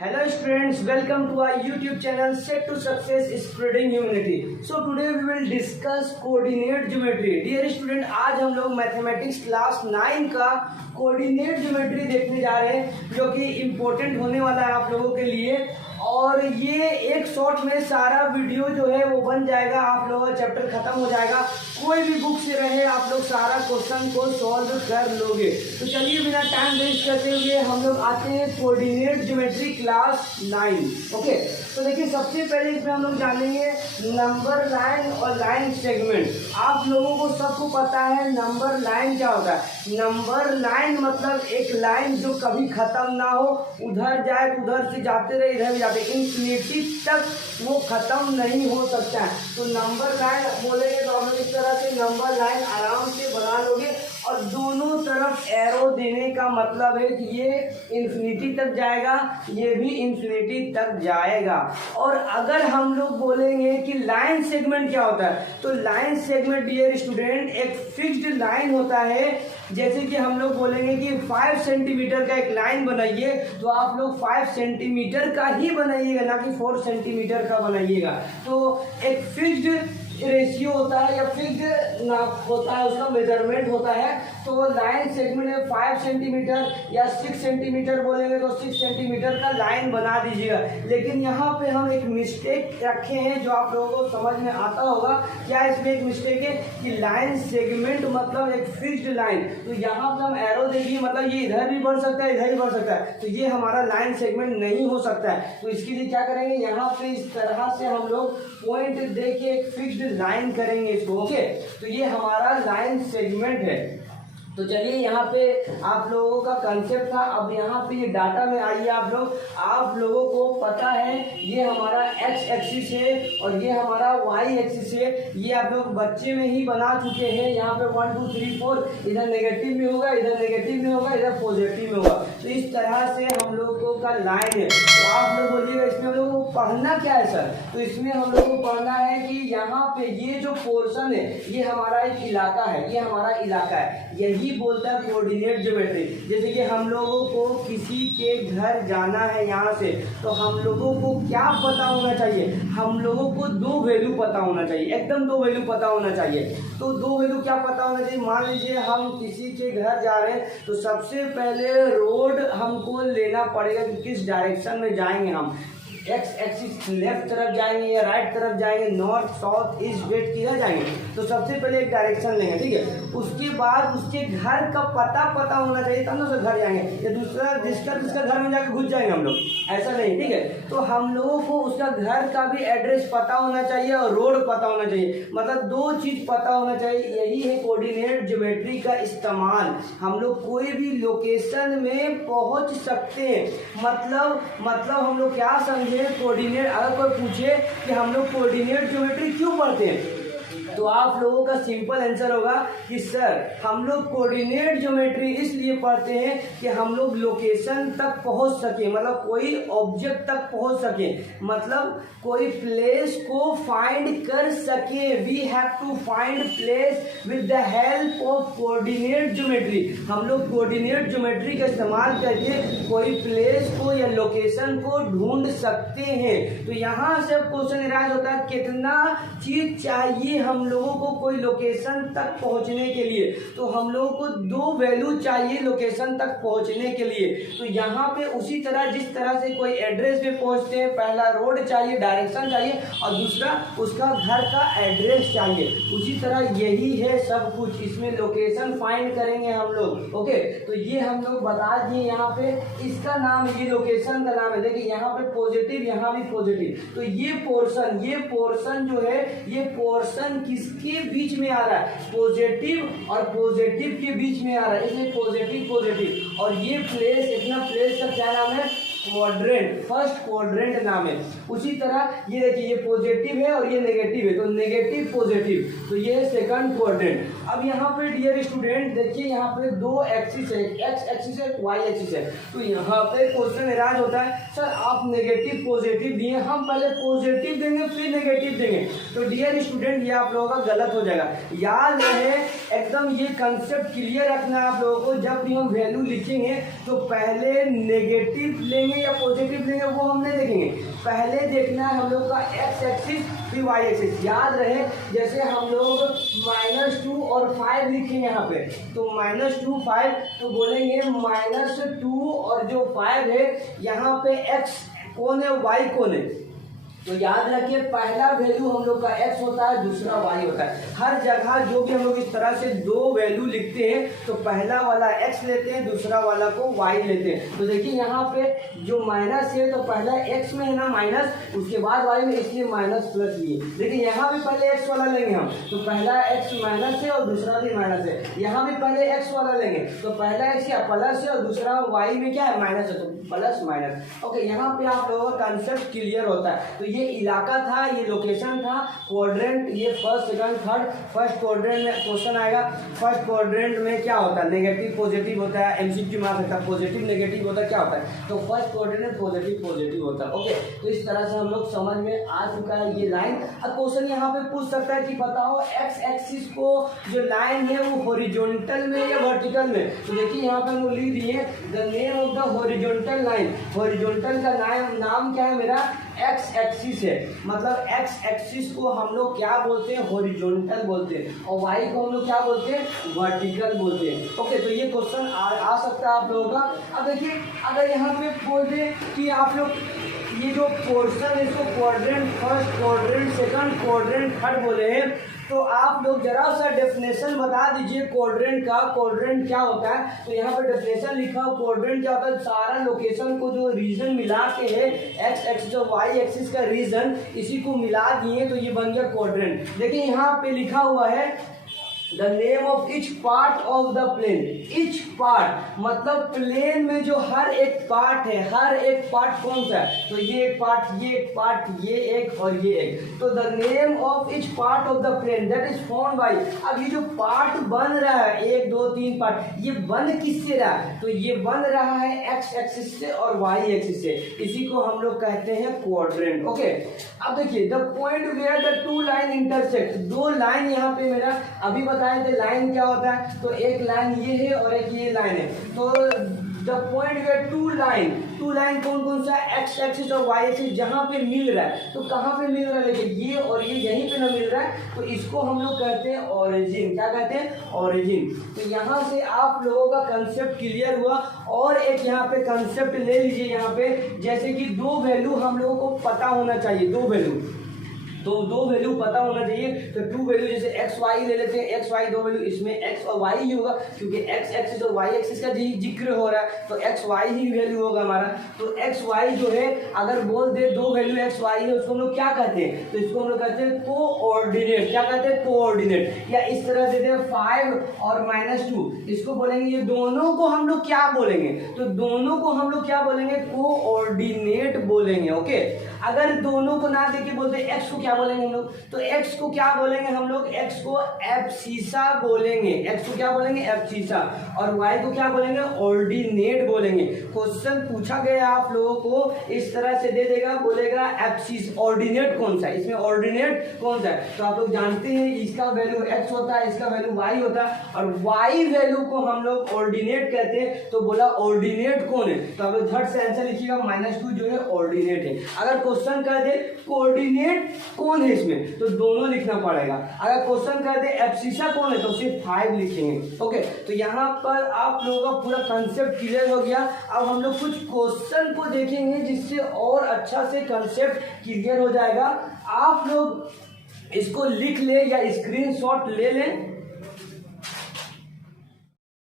Hello students, welcome to our YouTube channel Set to Success Spreading Humanity. So today we will discuss coordinate geometry. Dear student, आज हम लोग mathematics class 9 का coordinate geometry देखने जा रहे हैं जो कि इम्पोर्टेंट होने वाला है आप लोगों के लिए। और ये एक शॉट में सारा वीडियो जो है वो बन जाएगा, आप लोगों का चैप्टर खत्म हो जाएगा। कोई भी बुक से रहे आप लोग सारा क्वेश्चन को सॉल्व कर लोगे। तो चलिए बिना टाइम वेस्ट करते हुए हम लोग आते हैं कोऑर्डिनेट ज्योमेट्री क्लास 9। ओके, तो देखिए सबसे पहले इसमें हम लोग जानेंगे नंबर लाइन और लाइन सेगमेंट। आप लोगों को सबको पता है नंबर लाइन क्या होता है। नंबर लाइन मतलब एक लाइन जो कभी खत्म ना हो, उधर जाए तो उधर से जाते रहे, इधर भी जाते, इन्फिनिटी तक वो खत्म नहीं हो सकता है। तो नंबर लाइन बोलेंगे तो हम लोग इस तरह से नंबर लाइन आराम से बना लोगे। और दोनों तरफ एरो देने का मतलब है कि ये इन्फिनिटी तक जाएगा, ये भी इन्फिनिटी तक जाएगा। और अगर हम लोग बोलेंगे कि लाइन सेगमेंट क्या होता है, तो लाइन सेगमेंट डियर स्टूडेंट एक फिक्स्ड लाइन होता है। जैसे कि हम लोग बोलेंगे कि 5 सेंटीमीटर का एक लाइन बनाइए, तो आप लोग 5 सेंटीमीटर का ही बनाइएगा, ना कि 4 सेंटीमीटर का बनाइएगा। तो एक फिक्स्ड रेशियो होता है या फिक्स्ड नाप होता है, उसका मेजरमेंट होता है। तो लाइन सेगमेंट में 5 सेंटीमीटर या 6 सेंटीमीटर बोलेंगे तो 6 सेंटीमीटर का लाइन बना दीजिएगा। लेकिन यहाँ पे हम एक मिस्टेक रखे हैं जो आप लोगों को समझ में आता होगा। क्या इसमें एक मिस्टेक है कि लाइन सेगमेंट मतलब एक फिक्स्ड लाइन, तो यहाँ पे हम एरो देखिए मतलब ये इधर भी बढ़ सकता है, इधर भी बढ़ सकता है, तो ये हमारा लाइन सेगमेंट नहीं हो सकता है। तो इसके लिए क्या करेंगे, यहाँ पे इस तरह से हम लोग पॉइंट दे के एक फिक्स्ड लाइन करेंगे इसको। ओके, तो ये हमारा लाइन सेगमेंट है। तो चलिए यहाँ पे आप लोगों का कंसेप्ट था। अब यहाँ पे ये डाटा में आइए आप लोगों को पता है ये हमारा एक्स एक्सिस है और ये हमारा वाई एक्सिस है। ये आप लोग बच्चे में ही बना चुके हैं। यहाँ पे 1 2 3 4 इधर नेगेटिव में होगा, इधर नेगेटिव में होगा, इधर पॉजिटिव में होगा। तो इस तरह से हम लोगों का लाइन है। तो आप लोग बोलिएगा इसमें हम लोगों को पढ़ना क्या है सर, तो इसमें हम लोग को पढ़ना है कि यहाँ पे ये जो पोर्शन है ये हमारा एक इलाका है, ये हमारा इलाका है, यही बोलता है कोऑर्डिनेट ज्योमेट्री। जैसे कि हम लोगों को किसी के घर जाना है यहाँ से, तो हम लोगों को क्या पता होना चाहिए, हम लोगों को 2 वैल्यू पता होना चाहिए, एकदम 2 वैल्यू पता होना चाहिए। तो 2 वैल्यू क्या पता होना चाहिए, मान लीजिए हम किसी के घर जा रहे हैं, तो सबसे पहले रोड हमको लेना पड़ेगा कि किस डायरेक्शन में जाएंगे हम। एक्स एक्सिस लेफ्ट तरफ जाएंगे या राइट तरफ जाएंगे, नॉर्थ साउथ ईस्ट वेस्ट किधर जाएंगे। तो सबसे पहले एक डायरेक्शन लेंगे, ठीक है। उसके बाद उसके घर का पता होना चाहिए, तब ना उसके घर जाएंगे, या दूसरा जिसका घर में जाकर घुस जाएंगे हम लोग, ऐसा नहीं, ठीक है। तो हम लोगों को उसका घर का भी एड्रेस पता होना चाहिए और रोड पता होना चाहिए, मतलब 2 चीज पता होना चाहिए। यही है कोऑर्डिनेट ज्योमेट्री का इस्तेमाल। हम लोग कोई भी लोकेशन में पहुंच सकते हैं। मतलब हम लोग क्या समझे, कोऑर्डिनेट अगर कोई पूछे कि हम लोग कोऑर्डिनेट ज्योमेट्री क्यों पढ़ते हैं, तो आप लोगों का सिंपल आंसर होगा कि सर हम लोग कोऑर्डिनेट ज्योमेट्री इसलिए पढ़ते हैं कि हम लोग लोकेशन तक पहुंच सके, मतलब कोई ऑब्जेक्ट तक पहुंच सके, मतलब कोई प्लेस को फाइंड कर सके। We have to find place with the help of coordinate geometry. हम लोग कोऑर्डिनेट ज्योमेट्री का इस्तेमाल करके कोई प्लेस को या लोकेशन को ढूंढ सकते हैं। तो यहाँ से क्वेश्चन राइज होता है कितना चीज चाहिए हम लोगों को कोई लोकेशन तक पहुंचने के लिए। तो हम लोगों को 2 वैल्यू चाहिए लोकेशन तक पहुंचने के लिए। तो यहाँ पे उसी तरह जिस तरह से कोई एड्रेस पे पहुंचते हैं, पहला रोड चाहिए, डायरेक्शन चाहिए, और दूसरा उसका घर का एड्रेस चाहिए, उसी तरह यही है सब कुछ। इसमें लोकेशन फाइंड करेंगे हम लोग। ओके, तो ये हम लोग बता दिए। यहाँ पे इसका नाम, ये लोकेशन का नाम है, देखिए यहाँ पे पॉजिटिव, यहाँ भी पॉजिटिव। तो ये पोर्शन जो है, ये पोर्शन किसके बीच में आ रहा है, पॉजिटिव और पॉजिटिव के बीच में आ रहा है, इसलिए पॉजिटिव। और ये प्लेस, इतना प्लेस का क्या नाम है, क्वाड्रेंट, फर्स्ट क्वाड्रेंट नाम है। उसी तरह ये देखिए ये पॉजिटिव है और ये नेगेटिव है, तो नेगेटिव पॉजिटिव, तो ये है सेकंड क्वाड्रेंट। अब यहाँ पे डियर स्टूडेंट देखिए यहाँ पे 2 एक्सिस है, एक्स एक्सिस है, वाई एक्सिस है। तो यहाँ पे क्वेश्चन राइज होता है सर आप नेगेटिव पॉजिटिव दिए, हम पहले पॉजिटिव देंगे फिर नेगेटिव देंगे। तो डियर स्टूडेंट ये आप लोगों का गलत हो जाएगा। याद रहे एकदम ये कंसेप्ट क्लियर रखना है आप लोगों को। जब भी हम वैल्यू लिखेंगे तो पहले नेगेटिव लेंगे लेंगे या पॉजिटिव लेंगे वो हम नहीं देखेंगे। पहले देखना है हम लोग का एक्स एक्सिस फिर वाई एक्सिस। याद रहे जैसे हम लोग -2 और 5 लिखें यहाँ पे, तो -2 5 तो बोलेंगे -2 और जो 5 है यहाँ पे एक्स कौन है वाई कौन है। तो याद रखिए पहला वैल्यू हम लोग का x होता है, दूसरा y होता है। हर जगह जो भी हम लोग इस तरह से दो वैल्यू लिखते हैं तो पहला वाला x लेते हैं, दूसरा वाला को y लेते हैं। तो देखिए यहाँ पे जो माइनस है तो पहला x में है ना माइनस, उसके बाद y में, इसलिए माइनस प्लस लिए। लेकिन यहाँ भी पहले x वाला लेंगे हम, तो पहला x माइनस है और दूसरा भी माइनस है। यहाँ भी पहले x वाला लेंगे तो पहला x क्या प्लस है और दूसरा y में क्या है माइनस है, तो प्लस माइनस। ओके, यहाँ पे आप लोगों का कंसेप्ट क्लियर होता है। तो ये इलाका था, ये लोकेशन था, क्वाड्रेंट, ये first second third. First quadrant में क्वेश्चन आएगा, फर्स्ट क्वाड्रेंट में क्या होता है, नेगेटिव पॉजिटिव होता है, एमसीक्यू में आ सकता है, पॉजिटिव नेगेटिव होता है, क्या होता है, तो फर्स्ट क्वाड्रेंट में पॉजिटिव पॉजिटिव होता है। ओके, तो इस तरह से हम लोग समझ में आ चुका है ये लाइन। अब क्वेश्चन यहाँ पे पूछ सकता है कि बताओ एक्स एक्सिस को जो लाइन है वो हॉरिजॉन्टल में या वर्टिकल में। तो देखिए यहाँ पे हम लोग लिख दिए the name of the horizontal line. Horizontal का नाम क्या है मेरा, एक्स एक्सिस है। मतलब एक्स एक्सिस को हम लोग क्या बोलते हैं, हॉरिजॉन्टल बोलते हैं, और वाई को हम लोग क्या बोलते हैं, वर्टिकल बोलते हैं। ओके, तो ये क्वेश्चन आ सकता है आप लोगों का। अब देखिए अगर यहाँ पे बोल दे कि आप लोग ये जो पोर्शन है इसको quadrant first, quadrant second, quadrant third बोले हैं, तो आप लोग जरा सा डेफिनेशन बता दीजिए क्वाड्रेंट का। क्वाड्रेंट क्या होता है, तो यहाँ पे डेफिनेशन लिखा हो, क्वाड्रेंट क्या होता है, सारा लोकेशन को जो रीजन मिला के है, एक्स एक्सिस और वाई एक्सिस का रीजन, इसी को मिला दिए तो ये बन गया क्वाड्रेंट। देखिए यहाँ पे लिखा हुआ है the name of each part of the plane. Each part मतलब प्लेन में जो हर एक पार्ट है, हर एक पार्ट कौन सा है, तो ये एक पार्ट, ये एक पार्ट, ये एक और ये एक। तो the name of each part of the plane that is found by. अब ये जो पार्ट बन रहा है 1 2 3 पार्ट, ये बन किससे रहा है, तो ये बन रहा है एक्स एक्सिस से और वाई एक्सिस से। इसी को हम लोग कहते हैं क्वाड्रेंट। ओके, अब देखिए the point where the two line intersect. दो लाइन यहाँ पे मेरा अभी बताए थे लाइन क्या होता है, तो एक लाइन ये है और एक ये लाइन है। तो the point where two line कौन कौन सा, एक्स एक्सिस और वाई एक्सिस, जहां पे मिल रहा है। तो कहां पे मिल रहा है, देखिए ये और ये यहीं पे ना मिल रहा है, तो इसको हम लोग कहते हैं ओरिजिन। क्या कहते हैं, ओरिजिन। तो यहाँ से आप लोगों का कंसेप्ट क्लियर हुआ। और एक यहाँ पे कंसेप्ट ले लीजिए यहाँ पे, जैसे कि दो वैल्यू हम लोगों को पता होना चाहिए, दो वैल्यू, तो दो वैल्यू पता होना चाहिए। तो टू वैल्यू जैसे एक्स वाई ले लेते हैं, एक्स वाई दो वैल्यू, इसमें एक्स और वाई ही होगा क्योंकि एक्स एक्सिस और वाई एक्सिस का जिक्र हो रहा है, तो एक्स वाई ही वैल्यू होगा हमारा। तो एक्स वाई जो है अगर बोल दे दो वैल्यू एक्स वाई है, उसको हम लोग क्या कहते हैं, तो इसको हम लोग कहते हैं कोऑर्डिनेट। क्या कहते हैं, कोऑर्डिनेट। या इस तरह देते हैं 5 और -2, इसको बोलेंगे, ये दोनों को हम लोग क्या बोलेंगे, तो दोनों को हम लोग क्या बोलेंगे, कोऑर्डिनेट बोलेंगे। ओके, अगर दोनों को ना देके बोलते एक्स को क्या बोलेंगे हम लोग, तो एक्स को क्या बोलेंगे हम लोग, एक्स को एब्सिसा बोलेंगे। एक्स को क्या बोलेंगे, एब्सिसा। और वाई को क्या बोलेंगे, ऑर्डिनेट बोलेंगे। क्वेश्चन पूछा गया आप लोगों को इस तरह से दे देगा, बोलेगा एब्सिस, ऑर्डिनेट कौन सा है, इसमें ऑर्डिनेट कौन सा है। तो आप लोग जानते हैं इसका वैल्यू एक्स होता है, इसका वैल्यू वाई होता है, और वाई वैल्यू को हम लोग ऑर्डिनेट कहते हैं। तो बोला ऑर्डिनेट कौन है, तो आप लोग झट से आंसर लिखिएगा, -2 जो है ऑर्डिनेट है। अगर क्वेश्चन कर दे कोऑर्डिनेट कौन है इसमें, तो दोनों लिखना पड़ेगा। अगर क्वेश्चन कर दे एब्सिसा कौन है, तो सिर्फ 5 लिखेंगे। ओके, तो यहाँ पर आप लोगों का पूरा कंसेप्ट क्लियर हो गया। अब हम लोग कुछ क्वेश्चन को देखेंगे जिससे और अच्छा से कंसेप्ट क्लियर हो जाएगा। आप लोग इसको लिख ले या स्क्रीनशॉट ले लें।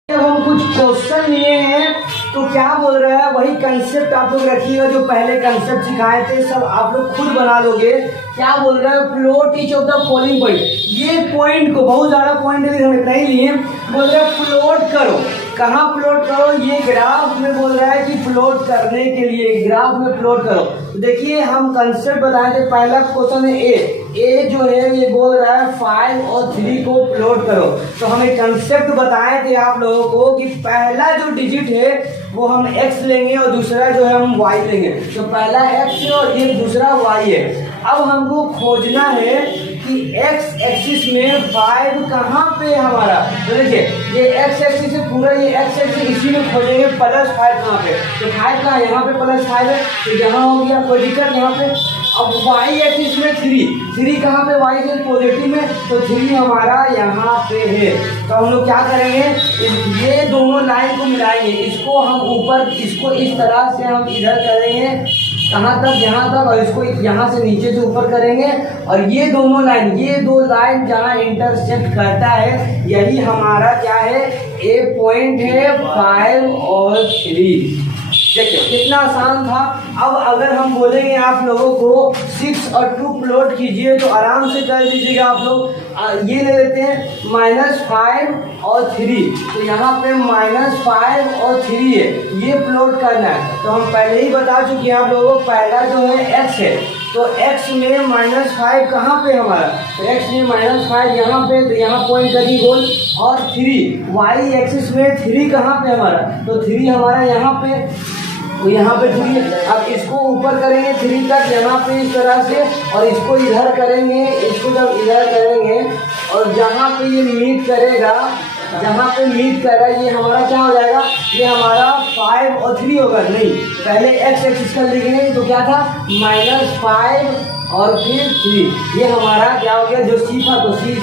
हम कुछ क्वेश्चन लिए हैं, तो क्या बोल रहा है, वही कंसेप्ट आप लोग रखिएगा जो पहले कंसेप्ट सिखाए थे, सब आप लोग खुद बना लोगे। क्या बोल रहा है, plot each of the following point. ये पॉइंट को, बहुत ज्यादा पॉइंट हम इतना ही लिए, बोल रहे हैं प्लॉट करो। कहाँ प्लॉट करो, ये ग्राफ में बोल रहा है कि प्लॉट करने के लिए ग्राफ में प्लॉट करो। तो देखिए हम कंसेप्ट बताए थे, पहला क्वेश्चन है ए जो है ये बोल रहा है 5 और 3 को प्लॉट करो। तो हम एक कंसेप्ट बताए थे आप लोगों को कि पहला जो डिजिट है वो हम x लेंगे और दूसरा जो है हम y लेंगे। तो पहला x है और ये दूसरा y है। अब हमको खोजना है कि कि x एक्सिस में 5 कहाँ पे है हमारा। तो देखिए ये x एक्सिस है पूरा, ये x एक्सिस इसी में खोजेंगे +5 कहाँ पे, तो 5 कहाँ, यहाँ पे +5 है तो यहाँ हो गया, कोई दिक्कत यहाँ पे। अब y एक्सिस में 3 कहाँ पे, y से पॉजिटिव में, तो 3 हमारा यहाँ पे है। तो हम लोग क्या करेंगे, ये दोनों लाइन को मिलाएंगे, इसको हम ऊपर, इसको इस तरह से हम इधर करेंगे कहाँ तक, यहाँ तक, और इसको यहाँ से नीचे से ऊपर करेंगे, और ये दोनों लाइन, ये दो लाइन जहाँ इंटरसेक्ट करता है यही हमारा क्या है, ए पॉइंट है 5 और 3। देखिए कितना आसान था। अब अगर हम बोलेंगे आप लोगों को 6 और 2 प्लॉट कीजिए तो आराम से कर दीजिएगा आप लोग। ये ले लेते हैं -5 और 3, तो यहाँ पे -5 और 3 है, ये प्लॉट करना है। तो हम पहले ही बता चुके हैं आप लोगों को, पहला जो है x है, तो x में -5 कहाँ पे हमारा, तो x में -5 यहाँ पे, तो यहाँ पॉइंट करी गोल, और 3 y एक्सिस में 3 कहाँ पे हमारा, तो 3 हमारा यहाँ पे, तो यहाँ पे 3 है। अब इसको ऊपर करेंगे 3 तक यहाँ पे इस तरह से, और इसको इधर करेंगे, इसको जब इधर करेंगे और जहाँ पे ये मीट करेगा, जहाँ पे मीट कर रहा है ये हमारा क्या हो जाएगा, ये हमारा 5 और 3 होगा। नहीं, पहले x एक्सिस का लिखेंगे तो क्या था, -5 और फिर 3, ये हमारा क्या हो गया, जो सी था तो सी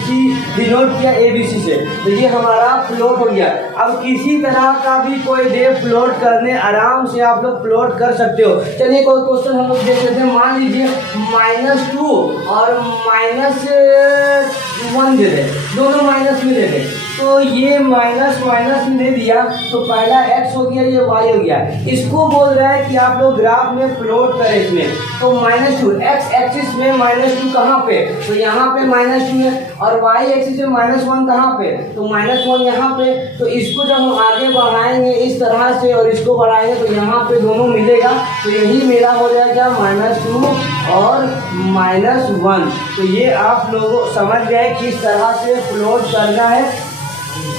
डिनोट किया ABC से, तो ये हमारा प्लॉट हो गया। अब किसी तरह का भी कोई दे प्लॉट करने, आराम से आप लोग प्लॉट कर सकते हो। चलिए कोई क्वेश्चन हम लोग देख लेते हैं। मान लीजिए -2 और -1 दे दे, दोनों माइनस में दे दे, तो ये माइनस में दे दिया, तो पहला x हो गया, ये y हो गया। इसको बोल रहा है कि आप लोग ग्राफ में प्लॉट करें इसमें, तो -2 x एक्सिस में -2 कहाँ पे, तो यहाँ पे -2 है, और y एक्सिस में -1 कहाँ पे, तो -1 यहाँ पे। तो इसको जब हम आगे बढ़ाएंगे इस तरह से और इसको बढ़ाएंगे तो यहाँ पे दोनों मिलेगा, तो यही मेरा हो जाएगा -2 और -1। तो ये आप लोग समझ गए किस तरह से प्लॉट करना है।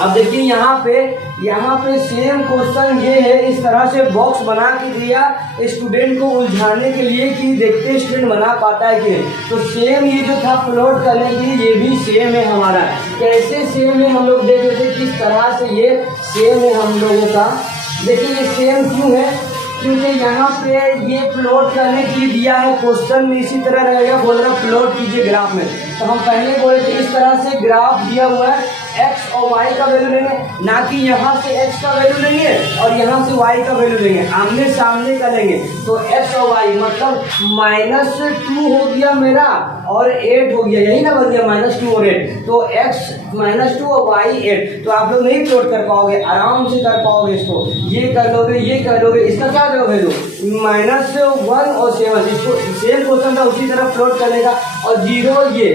अब देखिए यहाँ पे सेम क्वेश्चन ये है, इस तरह से बॉक्स बना के दिया स्टूडेंट को उलझाने के लिए कि देखते स्टूडेंट बना पाता है कि नहीं। तो सेम ये जो था प्लॉट करने के लिए, ये भी सेम है हमारा। कैसे सेम है हम लोग देख लेते हैं, किस तरह से ये सेम है हम लोगों का। देखिए ये सेम क्यों है, क्योंकि यहाँ पे ये प्लॉट करने के लिए दिया है क्वेश्चन में, इसी तरह रहेगा, बोल रहा प्लॉट कीजिए ग्राफ में। तो हम पहले बोले थे इस तरह से ग्राफ दिया हुआ है, x और y का वैल्यू लेंगे, ना कि यहाँ से x का वैल्यू लेंगे और यहाँ से y का वैल्यू लेंगे, आमने सामने का लेंगे। तो x और y मतलब -2 हो गया मेरा और 8 हो गया, यही ना बन गया, -2 और 8। तो x -2 और y 8। तो आप लोग नहीं प्लॉट कर पाओगे, आराम से कर पाओगे इसको, ये कर लोगे, ये कर लोगे। इसका क्या वैल्यू -1 और 7, इसको सेम क्वेश्चन था उसी तरह प्लॉट करेगा। और 0 ये,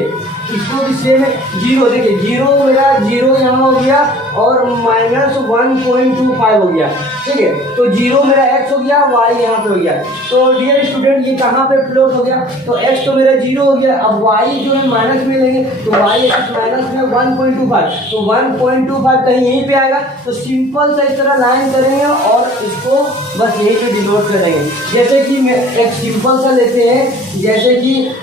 इसको भी सेम है, 0 देखिए 0 मेरा 0 यहाँ हो गया और -1.25 हो गया, ठीक है। तो 0 मेरा x हो गया, y यहाँ पे हो गया। तो डियर स्टूडेंट ये कहाँ पे प्लॉट हो गया, तो x तो मेरा 0 हो गया। अब y जो है माइनस में लेंगे, तो y माइनस में 1.25, तो 1.25 कहीं यहीं पे आएगा। तो सिंपल सा इस तरह लाइन करेंगे और इसको बस यहीं पे डिनोट करेंगे। जैसे कि एक सिंपल सा लेते हैं, जैसे कि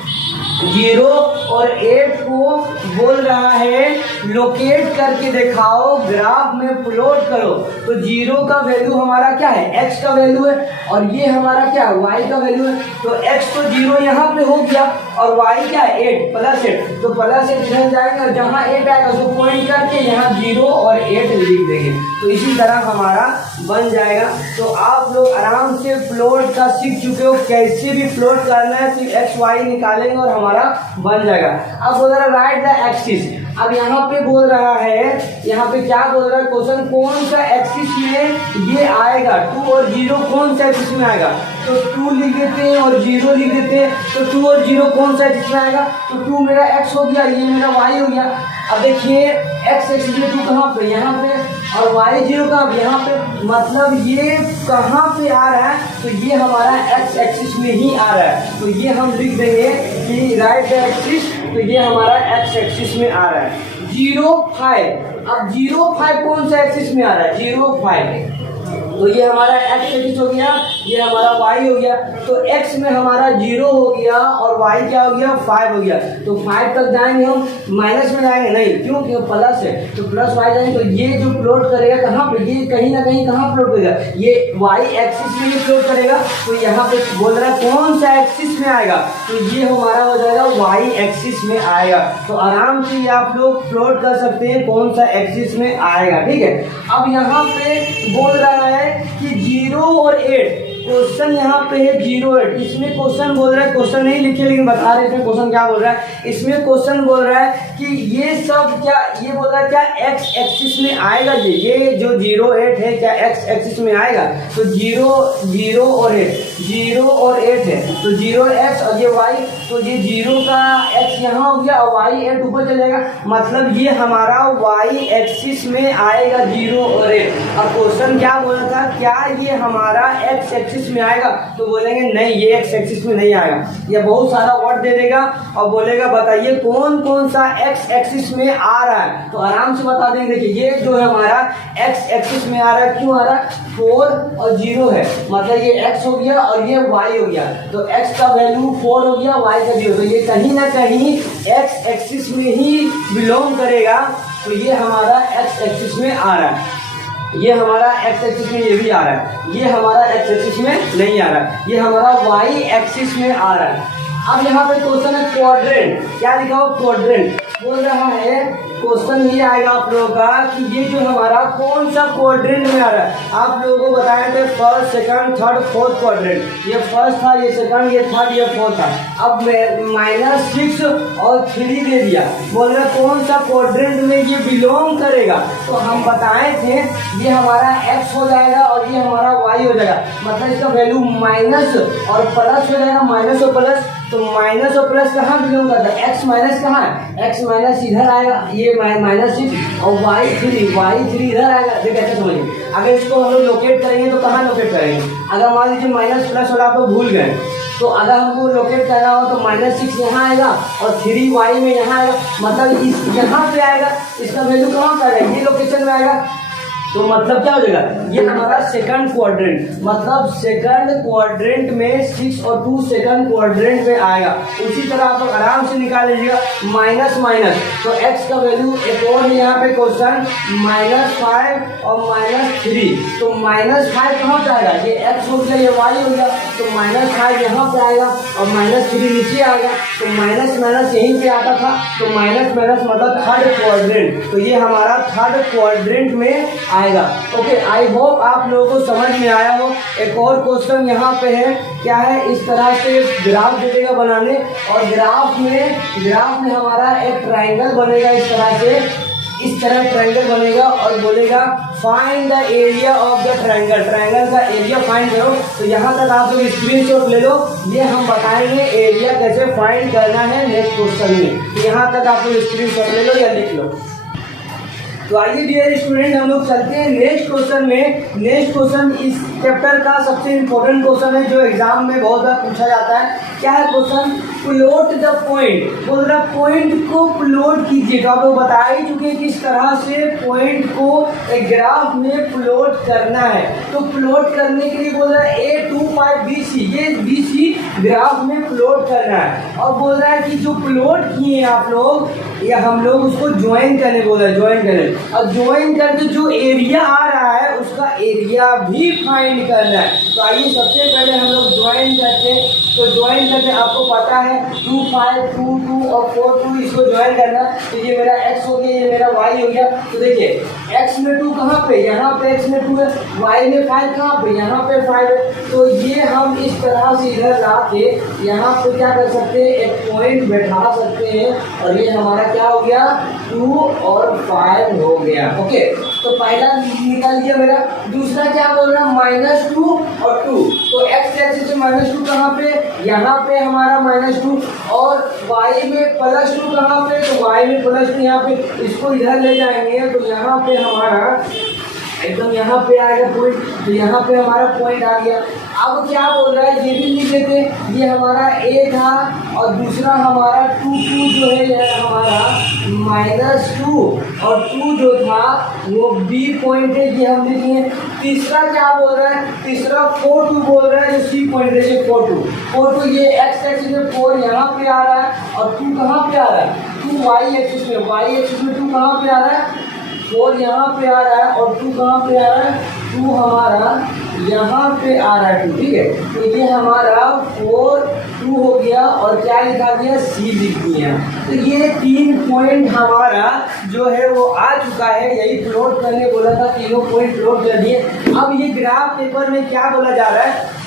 0 और 8 को बोल रहा है लोकेट करके दिखाओ, ग्राफ में प्लॉट करो। तो 0 का वैल्यू हमारा क्या है, x का वैल्यू है, और ये हमारा क्या है, y का वैल्यू है। तो x तो 0 यहाँ पे हो गया और y क्या है 8 +8, तो +8 इधर जाएगा, जहाँ 8 आएगा उसको पॉइंट करके यहाँ 0 और 8 लिख देंगे। तो इसी तरह हमारा बन जाएगा। तो आप लोग आराम से प्लॉट का सीख चुके हो, कैसे भी प्लॉट करना है, सिर्फ x y निकालेंगे और हमारा बन जाएगा। अब बोल रहा है राइट द एक्सिस। अब यहाँ पे बोल रहा है, यहाँ पे क्या बोल रहा है क्वेश्चन, कौन सा एक्सिस में ये आएगा, 2 और 0 कौन सा एक्सिस में आएगा। तो 2 लिख देते हैं और 0 लिख देते हैं। तो 2 और 0 कौन सा एक्सिस में आएगा, तो 2 मेरा x हो गया, ये मेरा y हो गया। अब देखिए x एक्सिस में 2 कहाँ पे, यहाँ पे, और y 0 कहाँ पे, यहाँ पे, मतलब ये कहाँ पे आ रहा है, तो ये हमारा x एक्सिस में ही आ रहा है। तो ये हम लिख देंगे कि राइट एक्सिस, तो ये हमारा x एक्सिस में आ रहा है। 0 5, अब 0 5 कौन सा एक्सिस में आ रहा है, 0 5, तो ये हमारा x एक्सिस हो गया, ये हमारा y हो गया। तो x में हमारा 0 हो गया और y क्या हो गया 5 हो गया। तो 5 तक जाएंगे हम, माइनस में जाएंगे नहीं, क्यों, क्योंकि प्लस है तो प्लस y जाएंगे। तो ये जो प्लॉट करेगा कहाँ पे, ये कहीं ना कहीं कहाँ प्लॉट करेगा, ये y एक्सिस में ये प्लॉट करेगा। तो यहाँ पे बोल रहा है कौन सा एक्सिस में आएगा, तो ये हमारा हो जाएगा y एक्सिस में आएगा। तो आराम से आप लोग प्लॉट कर सकते हैं कौन सा एक्सिस में आएगा, ठीक है। अब यहाँ पे बोल रहा है कि 0 और 8, क्वेश्चन यहाँ पे है 0 8। इसमें क्वेश्चन बोल रहा है, क्वेश्चन नहीं लिखे लेकिन बता रहे हैं क्वेश्चन क्या बोल रहा है। इसमें क्वेश्चन बोल रहा है कि ये सब क्या, ये बोल रहा है क्या x एक्सिस में आएगा, ये जो 0 8 है क्या x एक्सिस में आएगा। तो 0 और 8 है, तो 0 x और ये y, तो ये 0 का x यहाँ हो गया और y 8 ऊपर चल जाएगा, मतलब ये हमारा y एक्सिस में आएगा 0 और 8। अब क्वेश्चन क्या बोल रहा था, क्या ये हमारा x एक्सिस में आएगा, तो बोलेंगे नहीं ये x एक्सिस में नहीं आएगा। ये बहुत सारा वर्ड दे देगा और बोलेगा बताइए कौन कौन सा x एक्सिस में आ रहा है, तो आराम से बता देंगे। देखिए ये जो है हमारा x एक्सिस में आ रहा है, क्यों आ रहा है, 4 और 0 है, मतलब ये x हो गया और ये y हो गया। तो x का वैल्यू 4 हो गया, y का 0, तो ये कहीं ना कहीं x एक्सिस में ही बिलोंग करेगा। तो ये हमारा x एक्सिस में आ रहा है, ये हमारा x एक्सिस में ये भी आ रहा है, ये हमारा x एक्सिस में नहीं आ रहा है, ये हमारा y एक्सिस में आ रहा है। अब यहाँ पे क्वेश्चन है क्वाड्रेंट, क्या लिखा हो क्वाड्रेंट, बोल रहा है क्वेश्चन ये आएगा आप लोगों का कि ये जो हमारा कौन सा क्वाड्रेंट में आ रहा है। आप लोगों को बताए थे first second third fourth quadrant, ये फर्स्ट था, ये सेकंड, ये थर्ड, ये फोर्थ था। अब -6 और 3 दे दिया, बोल रहा कौन सा क्वाड्रेंट में ये बिलोंग करेगा। तो हम बताए थे ये हमारा x हो जाएगा और ये हमारा y हो जाएगा, मतलब इसका वैल्यू माइनस और प्लस हो जाएगा, माइनस और प्लस। तो माइनस और प्लस कहाँ बिलोंग करता है, x माइनस कहाँ है, x माइनस इधर आएगा, ये -6 और y3 इधर आएगा। देखिए कैसे समझिए, अगर इसको हम लोग लोकेट करेंगे तो कहाँ लोकेट करेंगे, अगर मान लीजिए माइनस प्लस वाला आप लोग भूल गए, तो अगर हमको लोकेट करना हो तो -6 यहाँ आएगा और 3y में यहाँ आएगा, मतलब इस यहाँ पे आएगा, इसका वैल्यू कहाँ पे आएगा, ये लोकेशन में आएगा। तो मतलब क्या हो जाएगा, ये हमारा सेकंड क्वाड्रेंट, मतलब सेकंड क्वाड्रेंट में 6 और 2 सेकंड क्वाड्रेंट में आएगा। उसी तरह आप लोग आराम से निकाल लीजिएगा माइनस माइनस, तो x का वैल्यू एक और यहाँ पे क्वेश्चन -5 और -3, तो -5 कहाँ पे आएगा, ये x हो गया, ये y हो गया, तो -5 यहाँ पे आएगा और -3 नीचे आ गया, तो माइनस माइनस यहीं पे आता था, तो माइनस माइनस मतलब थर्ड क्वाड्रेंट, तो ये हमारा थर्ड क्वाड्रेंट में आएगा। ओके, आई होप आप लोगों को समझ में आया हो। एक और क्वेश्चन यहाँ पे है, क्या है, इस तरह से ग्राफ दे देगा बनाने, और ग्राफ में हमारा एक ट्राइंगल बनेगा, इस तरह ट्राइंगल बनेगा और बोलेगा find the area of the triangle, triangle का एरिया फाइंड करो। तो यहाँ तक आप लोग स्क्रीनशॉट ले लो, ये हम बताएंगे एरिया कैसे फाइंड करना है नेक्स्ट क्वेश्चन में। तो यहाँ तक आप लोग स्क्रीनशॉट ले लो या लिख लो। तो आइए डियर स्टूडेंट हम लोग चलते हैं नेक्स्ट क्वेश्चन में। नेक्स्ट क्वेश्चन इस चैप्टर का सबसे इम्पोर्टेंट क्वेश्चन है जो एग्जाम में बहुत बार पूछा जाता है। क्या है क्वेश्चन, प्लॉट द पॉइंट, बोल रहा पॉइंट को प्लॉट कीजिए। तो आप लोग बता ही चुके किस तरह से पॉइंट को एक ग्राफ में प्लॉट करना है। तो प्लॉट करने के लिए बोल रहा है A25 BC, ये BC ग्राफ में प्लॉट करना है, और बोल रहा है कि जो प्लॉट किए हैं आप लोग, या हम लोग उसको ज्वाइन करने बोल रहे हैं, ज्वाइन करें, और ज्वाइन करके जो एरिया आ रहा है उसका एरिया भी फाइंड करना है। तो आइए सबसे पहले हम लोग ज्वाइन करते हैं। तो ज्वाइन करके आपको पता है 2 5 2 2 और 4 2, इसको ज्वाइन करना। तो ये मेरा x हो गया, ये मेरा y हो गया। तो देखिए x में 2 कहाँ पे, यहाँ पे x में 2 है, y में 5 कहाँ पे, यहाँ पे 5 है। तो ये हम इस तरह से इधर ला के यहाँ पे क्या कर सकते हैं, एक पॉइंट बैठा सकते हैं, और ये हमारा क्या हो गया, 2 और 5 हो गया। ओके, तो पहला निकाल दिया मेरा। दूसरा क्या बोल रहा है, -2 और 2। तो x एक्सिस से -2 कहाँ पे, यहाँ पे हमारा -2, और y में +2 कहाँ पे, तो y में +2 यहाँ पे। इसको इधर ले जाएंगे तो यहाँ पे हमारा एकदम यहाँ पे आएगा पॉइंट, तो यहाँ पे हमारा पॉइंट आ गया। अब क्या बोल रहा है ये भी लिख लेते हैं, ये हमारा ए था और दूसरा हमारा 2 जो है ये हमारा -2 और 2 जो था वो बी पॉइंट है, ये हम लिखेंगे। तीसरा क्या बोल रहा है, तीसरा 4 बोल रहा है, जो सी पॉइंट है ये 4 ये एक्स एक्सिस में 4 यहाँ पे आ रहा है और 2 कहाँ पे आ रहा है, 2 वाई एक्सिस में 2 कहाँ पे आ रहा है, 4 यहाँ पे आ रहा है और 2 कहाँ पे आ रहा है, 2 हमारा यहाँ पे आ रहा है 2, ठीक है। तो ये हमारा 4 2 हो गया और क्या लिखा गया, सी लिख दिया। तो ये 3 पॉइंट हमारा जो है वो आ चुका है, यही प्लॉट करने बोला था, तीनों पॉइंट प्लॉट कर दिए। अब ये ग्राफ पेपर में क्या बोला जा रहा है,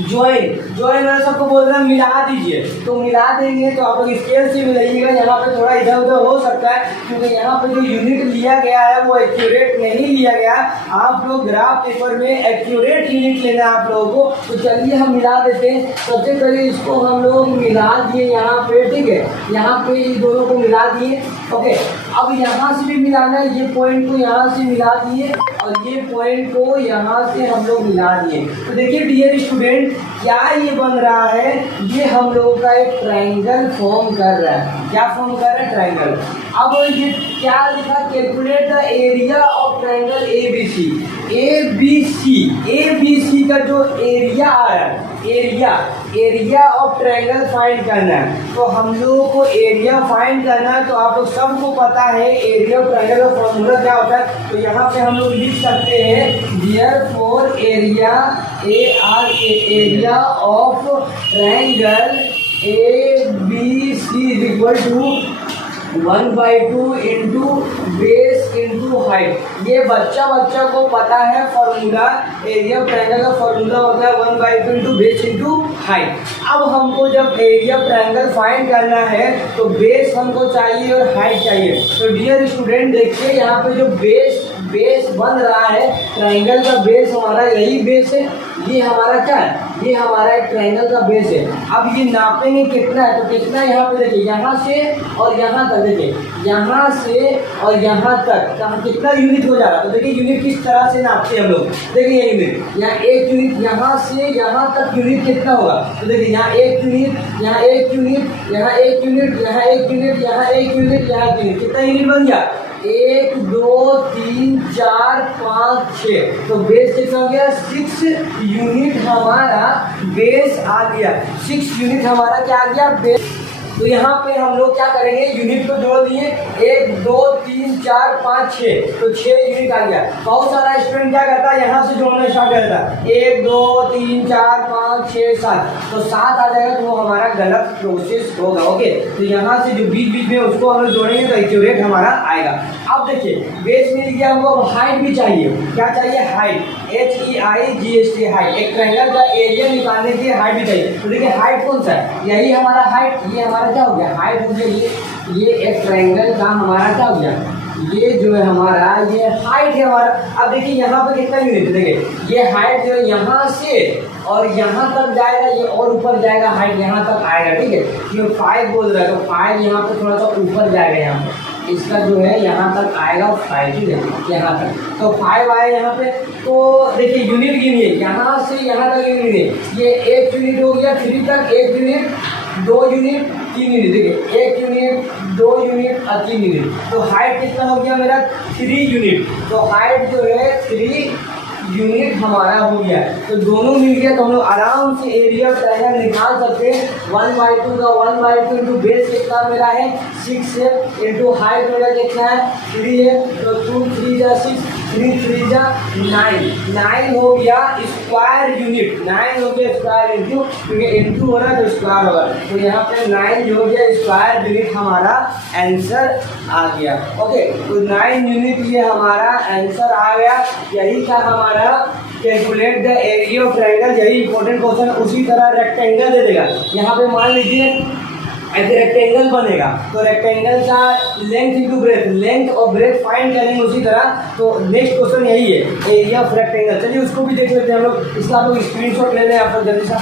ज्वाइन मैं सबको बोल रहा हूँ मिला दीजिए, तो मिला देंगे तो आप लोग स्केल से मिलाइएगा। यहाँ पे थोड़ा इधर उधर हो सकता है क्योंकि यहाँ पे जो यूनिट लिया गया है वो एक्यूरेट नहीं लिया गया। आप लोग ग्राफ पेपर में एक्यूरेट यूनिट लेना है आप लोगों को। तो चलिए हम मिला देते हैं। सबसे पहले इसको हम लोग मिला दिए यहाँ पे, ठीक है, यहाँ पे इन दोनों को मिला दिए। ओके, अब यहाँ से भी मिलाना है, ये पॉइंट को यहाँ से मिला दिए और ये पॉइंट को यहाँ से हम लोग मिला दिए। तो देखिए डियर स्टूडेंट, क्या ये बन रहा है, ये हम लोगों का एक ट्रायंगल फॉर्म कर रहा है। क्या फॉर्म कर रहा है, ट्रायंगल। अब ये क्या लिखा, calculate the area of triangle ABC का जो एरिया आ रहा है, एरिया ऑफ ट्रायंगल फाइंड करना है। तो हम लोगों को एरिया फाइंड करना है, तो आप लोग सबको पता है एरिया ऑफ ट्रायंगल का फॉर्मूला क्या होता है। तो यहाँ पे हम लोग लिख सकते हैं therefore area of triangle ABC is equal to 1/2 into base into height. ये बच्चा को पता है फॉर्मूला, एरिया ऑफ ट्रायंगल का फॉर्मूला होता है 1/2 इंटू बेस इंटू हाइट। अब हमको जब एरिया ऑफ ट्रायंगल फाइंड करना है तो बेस हमको चाहिए और हाइट चाहिए। तो डियर स्टूडेंट देखिए, यहाँ पे जो बेस बन रहा है, ट्रायंगल का बेस हमारा यही बेस है। ये हमारा क्या है, ये हमारा एक ट्रायंगल का बेस है। अब ये नापेंगे कितना है, तो कितना यहाँ पे देखिए, यहाँ से और यहाँ तक, देखिए यहाँ से और यहाँ तक कितना यूनिट हो जा रहा है। तो देखिए यूनिट किस तरह से नापते हैं हम लोग, देखिए ये यूनिट, यहाँ 1 यूनिट, यहाँ से यहाँ तक यूनिट कितना होगा। तो देखिए यहाँ 1 यूनिट, यहाँ 1 यूनिट, यहाँ 1 यूनिट, यहाँ 1 यूनिट, यहाँ 1 यूनिट, यहाँ 1 यूनिट, कितना यूनिट बन गया, 1 2 3 4 5 6। तो बेस कितना हो गया, 6 यूनिट हमारा बेस आ गया। 6 यूनिट हमारा क्या आ गया, बेस। तो यहाँ पे हम लोग क्या करेंगे, यूनिट को जोड़ दिए, 1 2 3 4 5 6, तो 6 यूनिट आ गया। बहुत सारा स्टूडेंट क्या करता है, यहाँ से जोड़ना स्टार्ट करता है, 1 2 3 4 5 6 7, तो 7 आ जाएगा, तो वो हमारा गलत प्रोसेस होगा। ओके, तो यहाँ से जो बीच में उसको हम लोग जोड़ेंगे तो एक्यूरेट हमारा आएगा। अब देखिए बेस मिल गया हमको, अब हाइट भी चाहिए। क्या चाहिए, हाइट, HEIGHT हाइट। एक ट्रायंगल का एरिया निकालने के लिए हाइट भी चाहिए। तो देखिए हाइट कौन सा है, यही हमारा हाइट, ये हमारा क्या हो गया, हाइट हो गया। ये एक ट्रायंगल का हमारा क्या हो गया, ये जो है हमारा ये हाइट है हमारा। अब देखिए यहाँ पे कितना यूनिट, देखिए ये हाइट जो है यहाँ से और यहाँ तक जाएगा, ये और ऊपर जाएगा, हाइट यहाँ तक आएगा, ठीक है। ये 5 बोल रहा है, तो 5 यहाँ पे थोड़ा सा ऊपर जाएगा, यहाँ पे इसका जो है यहाँ तक आएगा 5, ठीक है, यहाँ तक। तो 5 आए यहाँ पे। तो देखिए यूनिट गिनिए, यहाँ से यहाँ तक यूनिट है, ये 1 यूनिट हो गया, 3 तक 1 यूनिट, 2 यूनिट, 3 यूनिट, देखिए 1 यूनिट, 2 यूनिट और 3 यूनिट। तो हाइट कितना हो गया मेरा, 3 यूनिट। तो हाइट जो है 3 यूनिट हमारा हो गया। तो दोनों मिल गया, तो हम लोग आराम से एरिया ट्रायंगल निकाल सकते हैं। 1/2 का 1/2 इंटू बेस कितना मेरा है, 6 है, इंटू हाइट मेरा कितना है, 3 है, तो 2 3 जा 6, 3 3 जा 9 हो गया स्क्वायर यूनिट। 9 हो गया स्क्वायर इंटू, क्योंकि इंटू हो रहा है तो स्क्वायर होगा। तो यहाँ पे 9 जो हो गया स्क्वायर यूनिट हमारा आंसर आ गया। ओके, तो 9 यूनिट ये हमारा आंसर आ गया। यही था हमारा calculate the area of triangle, यही इंपॉर्टेंट क्वेश्चन। उसी तरह रेक्टेंगल दे देगा, यहाँ पे मान लीजिए एक रेक्टेंगल बनेगा, तो रेक्टेंगल का लेंथ इंटू ब्रेथ, लेंथ और ब्रेथ फाइंड करेंगे उसी तरह। तो नेक्स्ट क्वेश्चन यही है, एरिया ऑफ रेक्टेंगल। चलिए उसको भी देख लेते हैं हम लोग। इसका आप लोग स्क्रीनशॉट ले लें आप लोग जल्दी सा।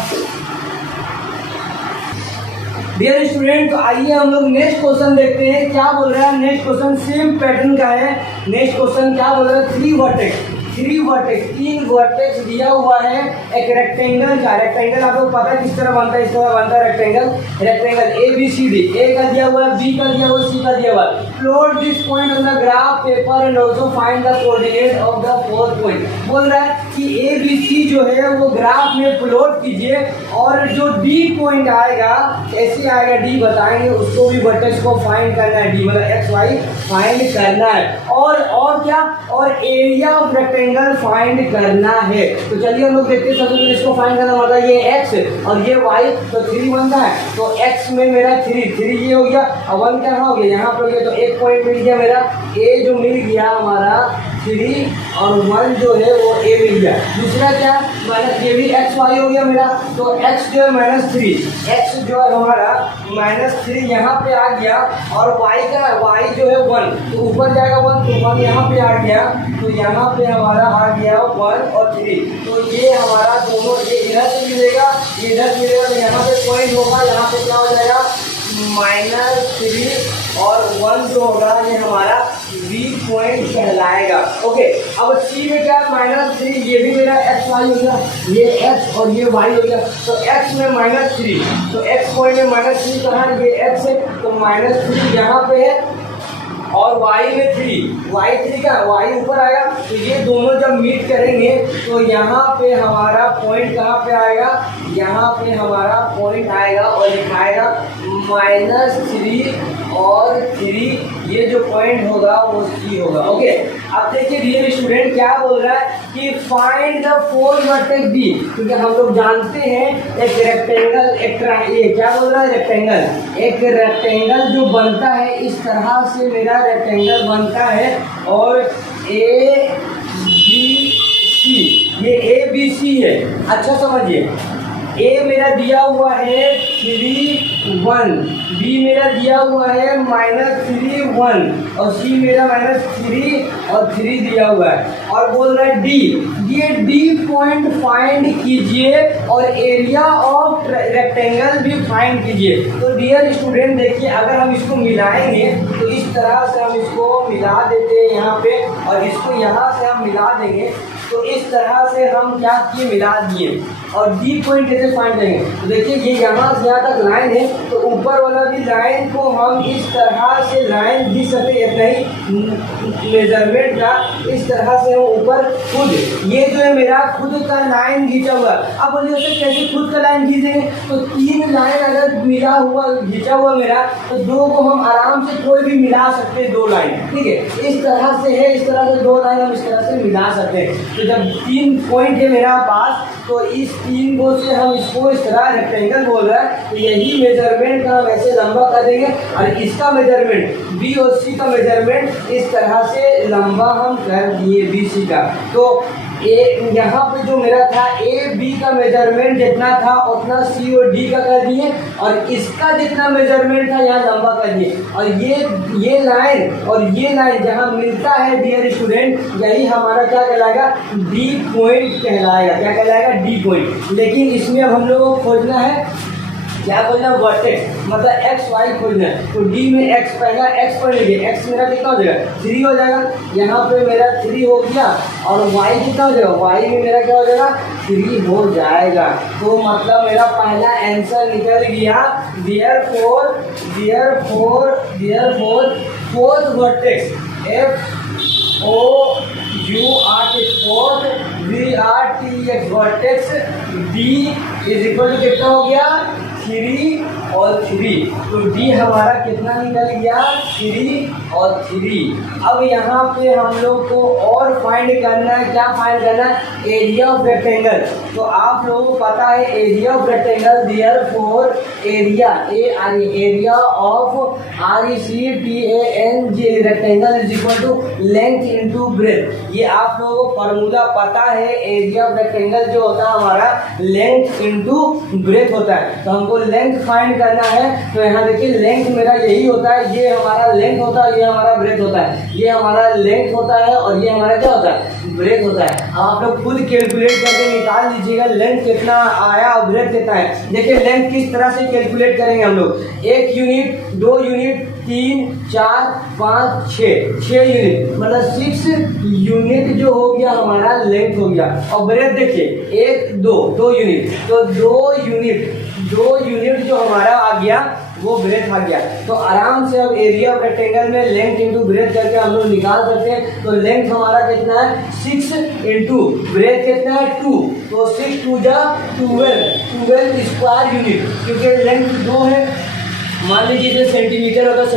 डियर स्टूडेंट, तो आइए हम लोग नेक्स्ट क्वेश्चन देखते हैं क्या बोल रहा है। नेक्स्ट क्वेश्चन सेम पैटर्न का है। नेक्स्ट क्वेश्चन क्या बोल रहा है, 3 3 वर्टेक्स, 3 वर्टेक्स दिया हुआ है एक रेक्टेंगल का। रेक्टेंगल आपको पता है किस तरह बनता है, इस तरह बनता है rectangle. Rectangle A B C D, A का दिया हुआ है, बी का दिया हुआ है, सी का दिया हुआ है। Plot this point on the graph paper and also find the coordinate of the fourth point. बोल रहा है कि ए बी सी जो है वो ग्राफ में प्लॉट कीजिए और जो डी पॉइंट आएगा कैसे आएगा डी बताएंगे, उसको भी वर्टेक्स को फाइंड करना है, डी मतलब एक्स वाई फाइंड करना है। और क्या, और एरिया ऑफ रेक्टेंगल फाइंड करना है। तो चलिए हम लोग देखते हैं। सबसे पहले इसको फाइंड करना मतलब ये एक्स और ये वाई, तो 3 बनता है। तो एक्स में मेरा 3 ये हो गया और 1 क्या हो गया यहाँ पर हो गया। तो एक पॉइंट मिल गया मेरा ए जो मिल गया हमारा 3 और 1 जो है वो ए मिल गया। दूसरा क्या माइनस ये भी एक्स वाई हो गया मेरा। तो एक्स जो है -3, एक्स जो है हमारा -3 यहाँ पे आ गया और वाई का वाई जो है 1, तो ऊपर जाएगा 1, तो 1 यहाँ पे आ गया। तो यहाँ पे हमारा आ गया 1 और 3। तो ये हमारा दोनों ये इधर से मिलेगा, इधर मिलेगा। तो यहाँ पे पॉइंट होगा, यहाँ पे क्या हो जाएगा -3 और 1 जो होगा ये हमारा बी पॉइंट कहलाएगा। ओके, अब सी में क्या -3, ये भी मेरा एक्स वाई हो गया, ये एक्स और ये वाई हो गया। तो एक्स में -3, तो एक्स पॉइंट में -3 कहाँ, ये एक्स है तो -3 यहाँ पे है और y में 3, y3 का y ऊपर आएगा। तो ये दोनों जब मीट करेंगे तो यहाँ पे हमारा पॉइंट कहाँ पे आएगा, यहाँ पे हमारा पॉइंट आएगा और लिखाएगा -3 और 3। ये जो पॉइंट होगा वो C होगा। ओके, अब देखिए डियर स्टूडेंट क्या बोल रहा है कि फाइंड द 4 वर्टेक्स D, क्योंकि हम लोग जानते हैं एक रेक्टेंगल ये क्या बोल रहा है रेक्टेंगल, एक रेक्टेंगल जो बनता है इस तरह से मेरा रेक्टेंगल बनता है और ए बी सी, ये ए बी सी है। अच्छा समझिए, ए मेरा दिया हुआ है 3 1, बी मेरा दिया हुआ है -3 1 और सी मेरा -3 और 3 दिया हुआ है। और बोल रहा है डी, ये डी पॉइंट फाइंड कीजिए और एरिया ऑफ रेक्टेंगल भी फाइंड कीजिए। तो डियर स्टूडेंट देखिए, अगर हम इसको मिलाएंगे तो इस तरह से हम इसको मिला देते हैं यहाँ पे और इसको यहाँ से हम मिला देंगे। तो इस तरह से हम क्या किए, मिला दिए और डी पॉइंट कैसे फाइंड करेंगे। तो देखिए ये यहाँ से यहाँ तक लाइन है, तो ऊपर वाला भी लाइन को हम इस तरह से लाइन घिंच सकते हैं, नहीं मेजरमेंट का इस तरह से हम ऊपर खुद, ये जो है मेरा खुद का लाइन खींचा हुआ। अब बोलिए उसे कैसे खुद का लाइन खींचेंगे, तो 3 लाइन अगर मिला हुआ खींचा हुआ मेरा, तो 2 को हम आराम से कोई भी मिला सकते हैं, 2 लाइन, ठीक है। इस तरह से है, इस तरह से 2 लाइन हम इस तरह से मिला सकते हैं। तो जब 3 पॉइंट है मेरा पास, तो इस 3 को से हम इसको इस तरह रेक्टेंगल बोल रहा है, तो यही मेजरमेंट का हम ऐसे लंबा कर देंगे और इसका मेजरमेंट बी और सी का मेजरमेंट इस तरह से लंबा हम कर दिए बी सी का। तो ए यहाँ पे जो मेरा था ए बी का मेजरमेंट जितना था उतना सी और डी का कर दिए और इसका जितना मेजरमेंट था यहाँ लंबा कर दिए। और ये लाइन और ये लाइन जहाँ मिलता है डियर स्टूडेंट, यही हमारा क्या कहलाएगा, डी पॉइंट कहलाएगा। क्या कहलाएगा, डी पॉइंट। लेकिन इसमें अब हम लोगों को खोजना है क्या खोजना, वर्टेक्स मतलब एक्स वाई खोजना है। तो डी में एक्स, पहला एक्स पढ़ लीजिए, एक्स मेरा कितना हो जाएगा 3 हो जाएगा, यहाँ पे मेरा 3 हो गया और वाई कितना हो जाएगा, वाई में मेरा क्या हो जाएगा 3 हो जाएगा। तो मतलब मेरा पहला आंसर निकल गया। Therefore fourth vertex F O U R T fourth V R T X vertex D is equal to कितना हो गया 3 और 3। तो डी हमारा कितना निकल गया 3 और 3। अब यहाँ पे हम लोग को और फाइंड करना है, क्या फाइंड करना है, एरिया ऑफ रेक्टेंगल। तो आप लोगों को पता है area of rectangle, therefore area of RECTANGLE rectangle is equal to length into breadth. ये आप लोगों को फार्मूला पता है, एरिया ऑफ रेक्टेंगल जो होता है हमारा लेंथ इनटू ब्रेथ होता है। तो हमको लेंथ फाइंड करना है। तो यहाँ देखिए लेंथ मेरा यही होता है, ये हमारा लेंथ होता है, ये हमारा ब्रेथ होता है, ये हमारा लेंथ होता है और ये हमारा क्या होता है, ब्रेथ होता है। आप लोग खुद कैलकुलेट करके निकाल लीजिएगा लेंथ कितना आया और ब्रेथ कितना है। देखिए लेंथ किस तरह से कैलकुलेट करेंगे हम लोग, 1 यूनिट, 2 यूनिट, 3 4 5 6 यूनिट, मतलब 6 यूनिट जो हो गया हमारा लेंथ हो गया। और ब्रेथ देखिए 1 2 यूनिट, तो 2 यूनिट जो हमारा आ गया वो ब्रेथ आ गया। तो आराम से अब एरिया ऑफ रेक्टेंगल में लेंथ इंटू ब्रेथ करके हम लोग निकाल सकते हैं। तो लेंथ हमारा कितना है 6 इंटू ब्रेथ कितना है 2, तो 6 2 जा 12 स्क्वायर यूनिट, क्योंकि लेंथ 2 है। मान लीजिए सेंटीमीटर होता तो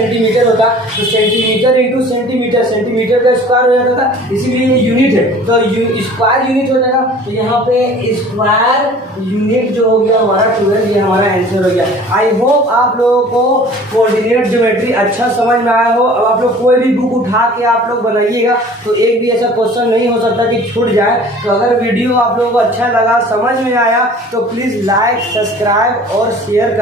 सेंटीमीटर इंटू सेंटीमीटर का स्क्वायर हो जाता था, इसीलिए यूनिट है तो स्क्वायर यूनिट हो जाएगा। तो यहाँ पे स्क्वायर यूनिट जो हो गया हमारा 12, ये हमारा आंसर हो गया। आई होप आप लोगों को कोऑर्डिनेट ज्योमेट्री अच्छा समझ में आया हो। अब आप लोग कोई भी बुक उठा के आप लोग बनाइएगा तो एक भी ऐसा क्वेश्चन नहीं हो सकता कि छूट जाए। तो अगर वीडियो आप लोगों को अच्छा लगा, समझ में आया, तो प्लीज़ लाइक, सब्सक्राइब और शेयर कर